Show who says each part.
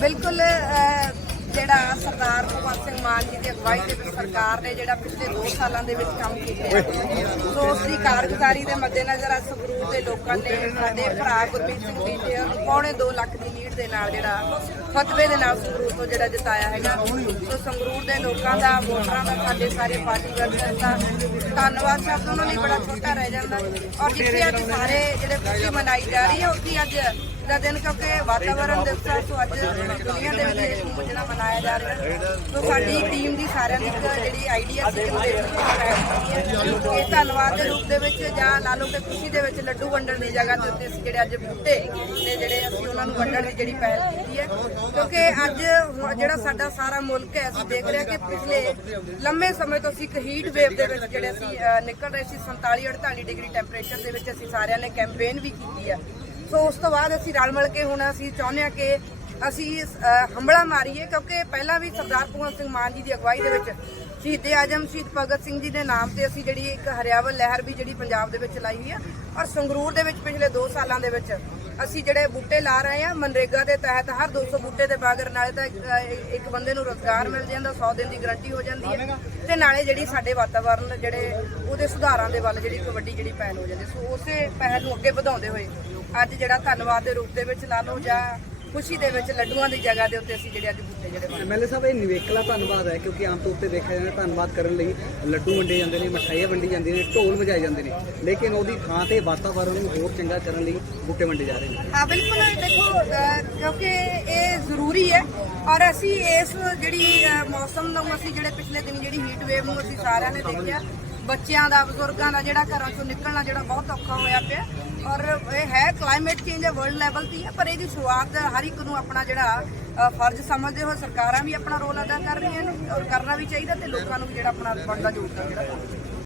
Speaker 1: ਬਿਲਕੁਲ ਜਿਹੜਾ ਸਰਦਾਰ ਭਗਵੰਤ ਸਿੰਘ ਮਾਨ ਜੀ ਦੀ ਅਗਵਾਈ ਦੇ ਵਿੱਚ ਸਰਕਾਰ ਨੇ ਜਿਹੜਾ ਪਿਛਲੇ 2 ਸਾਲਾਂ ਦੇ ਵਿੱਚ ਕੰਮ ਕੀਤਾ ਸੋ ਉਸ ਦੀ ਕਾਰਗੁਜ਼ਾਰੀ ਦੇ ਮੱਦੇਨਜ਼ਰ ਅੱਜ ਸੰਗਰੂਰ ਦੇ ਲੋਕਾਂ ਨੇ ਸਾਡੇ ਭਰਾ ਗੁਰਮੀਤ ਸਿੰਘ ਬੀਜੇ ਨੂੰ ਪੌਣੇ 2 ਲੱਖ ਦੀ ਲੀਡ ਦੇ ਨਾਲ ਜਿਹੜਾ ਫਤਵੇ ਦੇ ਨਾਲ ਸੰਗਰੂਰ ਤੋਂ ਜਿਹੜਾ ਜਿਤਾਇਆ ਹੈਗਾ। ਸੋ ਸੰਗਰੂਰ ਦੇ ਲੋਕਾਂ ਦਾ, ਵੋਟਰਾਂ ਦਾ, ਸਾਡੇ ਸਾਰੇ ਪਾਰਟੀ ਵਰਕਰਾਂ ਦਾ ਧੰਨਵਾਦ। ਸ਼ਬਦ ਉਹਨਾਂ ਲਈ ਬੜਾ ਛੋਟਾ ਰਹਿ ਜਾਂਦਾ। ਔਰ ਜਿੱਥੇ ਅੱਜ ਸਾਰੇ ਜਿਹੜੇ ਖੁਸ਼ੀ ਮਨਾਈ ਜਾ ਰਹੀ ਹੈ, ਉੱਥੇ ਅੱਜ ਦਾ ਦਿਨ ਕਿਉਂਕਿ ਵਾਤਾਵਰਣ ਦਿਵਸ ਹੈ ਸੋ ਅੱਜ ਦੁਨੀਆ ਦੇ ਵਿੱਚ ਇਸ ਨੂੰ ਜਿਹੜਾ ਮਨਾਇਆ ਜਾ ਰਿਹਾ ਸੋ ਸਾਡੀ ਟੀਮ ਦੀ ਸਾਰਿਆਂ ਦੀ ਇੱਕ ਜਿਹੜੀ ਆਈਡੀਆ ਸੀ, ਉਹਦੇ ਵਿੱਚ ਇਹ ਧੰਨਵਾਦ ਦੇ ਰੂਪ ਦੇ ਵਿੱਚ ਜਾਂ ਲਾ ਲਓ ਕਿ ਖੁਸ਼ੀ ਦੇ ਵਿੱਚ ਲੱਡੂ ਵੰਡਣ ਦੀ ਜਗ੍ਹਾ ਤੇ ਉੱਤੇ ਜਿਹੜੇ ਅੱਜ ਬੂਟੇ ਤੇ ਜਿਹੜੇ ਅਸੀਂ ਉਹਨਾਂ ਨੂੰ ਵੰਡਣ ਦੀ ਜਿਹੜੀ ਪਹਿਲ ਕੀਤੀ ਹੈ। ਕਿਉਂਕਿ ਅੱਜ ਜਿਹੜਾ ਸਾਡਾ ਸਾਰਾ ਮੁਲਕ ਹੈ, ਅਸੀਂ ਦੇਖ ਰਹੇ ਹਾਂ ਕਿ ਪਿਛਲੇ ਲੰਮੇ ਸਮੇਂ ਤੋਂ ਅਸੀਂ ਇੱਕ ਹੀਟ ਵੇਵ ਦੇ ਵਿੱਚ ਜਿਹੜੇ ਅਸੀਂ ਨਿਕਲ ਰਹੇ ਸੀ 47 48 ਡਿਗਰੀ ਟੈਂਪਰੇਚਰ ਦੇ ਵਿੱਚ ਅਸੀਂ ਸਾਰਿਆਂ ਨੇ ਕੈਂਪੇਨ ਵੀ ਕੀਤੀ ਹੈ। ਸੋ ਉਸ ਤੋਂ ਬਾਅਦ ਅਸੀਂ ਰਲ ਮਿਲ ਕੇ ਹੁਣ ਅਸੀਂ ਚਾਹੁੰਦੇ ਹਾਂ ਕਿ ਅਸੀਂ ਅਹ, ਹੰਬਲਾ ਮਾਰੀਏ ਕਿਉਂਕਿ ਪਹਿਲਾਂ ਵੀ ਸਰਦਾਰ ਭਗਵੰਤ ਸਿੰਘ ਮਾਨ ਜੀ ਦੀ ਅਗਵਾਈ ਦੇ ਵਿੱਚ ਸ਼ਹੀਦ ਆਜਮ ਸ਼ਹੀਦ ਭਗਤ ਸਿੰਘ ਜੀ ਦੇ ਨਾਮ ਤੇ ਅਸੀਂ ਜਿਹੜੀ ਇੱਕ ਹਰਿਆਵਲ ਲਹਿਰ ਵੀ ਜਿਹੜੀ ਪੰਜਾਬ ਦੇ ਵਿੱਚ ਚਲਾਈ ਹੋਈ ਆ ਔਰ ਸੰਗਰੂਰ ਦੇ ਵਿੱਚ ਪਿਛਲੇ 2 ਸਾਲਾਂ ਦੇ ਵਿੱਚ ਅਸੀਂ ਜਿਹੜੇ ਬੂਟੇ ਲਾ ਰਹੇ ਆ ਮਨਰੇਗਾ ਦੇ ਤਹਿਤ ਹਰ 200 ਬੂਟੇ ਦੇ ਬਾਗਰ, ਨਾਲੇ ਤਾਂ ਇੱਕ- ਬੰਦੇ ਨੂੰ ਰੋਜ਼ਗਾਰ ਮਿਲ ਜਾਂਦਾ 100 ਦਿਨ ਦੀ ਗਰੰਟੀ ਹੋ ਜਾਂਦੀ ਹੈ। ਤੇ ਨਾਲੇ ਜਿਹੜੀ ਸਾਡੇ ਵਾਤਾਵਰਣ ਜਿਹੜੇ ਉਹਦੇ ਸੁਧਾਰਾਂ ਦੇ ਵੱਲ ਜਿਹੜੀ ਇੱਕ ਵੱਡੀ ਜਿਹੜੀ ਪਹਿਲ ਹੋ ਜਾਂਦੀ ਸੋ ਉਸੇ ਪਹਿਲ ਨੂੰ ਅੱਗੇ ਵਧਾਉਂਦੇ ਹੋਏ ਅੱਜ ਜਿਹੜਾ ਧੰਨਵਾਦ ਦੇ ਰੂਪ ਦੇ ਵਿੱਚ ਲਾ ਲਓ ਜਾਂ ਖੁਸ਼ੀ ਦੇ ਵਿੱਚ ਲੱਡੂਆਂ ਦੀ ਜਗ੍ਹਾ ਦੇ ਉੱਤੇ ਅਸੀਂ ਜਿਹੜੇ ਅੱਜ ਬੂਟੇ ਜਿਹੜੇ ਬਣਾਏ।
Speaker 2: ਐਮਐਲਏ ਸਾਹਿਬ ਇਹ ਨਿਵੇਕਲਾ ਧੰਨਵਾਦ ਹੈ ਕਿਉਂਕਿ ਆਮ ਤੌਰ ਤੇ ਦੇਖਿਆ ਜਾਂਦਾ ਧੰਨਵਾਦ ਕਰਨ ਲਈ ਲੱਡੂ ਵੰਡੇ ਜਾਂਦੇ ਨੇ ਮਠਾਈਆਂ ਵੰਡੀ ਜਾਂਦੀਆਂ ਨੇ ਢੋਲ ਵਜਾਏ ਜਾਂਦੇ ਨੇ ਲੇਕਿਨ ਉਹਦੀ ਥਾਂ ਤੇ ਵਾਤਾਵਰਣ ਨੂੰ ਹੋਰ ਚੰਗਾ ਕਰਨ ਲਈ ਬੂਟੇ ਵੰਡੇ ਜਾ ਰਹੇ ਨੇ
Speaker 1: ਹਾਂ ਬਿਲਕੁਲ ਦੇਖੋ ਕਿਉਂਕਿ ਇਹ ਜ਼ਰੂਰੀ ਹੈ ਔਰ ਅਸੀਂ ਇਸ ਜਿਹੜੀ ਮੌਸਮ ਨੂੰ ਅਸੀਂ ਜਿਹੜੇ ਪਿਛਲੇ ਦਿਨ ਜਿਹੜੀ ਹੀਟ ਵੇਵ ਨੂੰ ਅਸੀਂ ਸਾਰਿਆਂ ਨੇ ਦੇਖਿਆ ਬੱਚਿਆਂ ਦਾ, ਬਜ਼ੁਰਗਾਂ ਦਾ, ਜਿਹੜਾ ਘਰਾਂ ਚੋਂ ਨਿਕਲਣਾ ਜਿਹੜਾ ਬਹੁਤ ਔਖਾ ਹੋਇਆ ਪਿਆ। ਔਰ ਇਹ ਹੈ ਕਲਾਈਮੇਟ ਚੇਂਜ ਹੈ ਵਰਲਡ ਲੈਵਲ ਤੇ ਹੈ ਪਰ ਇਹਦੀ ਸ਼ੁਰੂਆਤ ਹਰ ਇੱਕ ਨੂੰ ਆਪਣਾ ਜਿਹੜਾ ਫਰਜ਼ ਸਮਝਦੇ ਹੋਏ ਸਰਕਾਰਾਂ ਵੀ ਆਪਣਾ ਰੋਲ ਅਦਾ ਕਰ ਰਹੀਆਂ ਨੇ ਔਰ ਕਰਨਾ ਵੀ ਚਾਹੀਦਾ ਤੇ ਲੋਕਾਂ ਨੂੰ ਵੀ ਜਿਹੜਾ ਆਪਣਾ ਬਣਦਾ ਯੋਗਦਾਨ ਜਿਹੜਾ।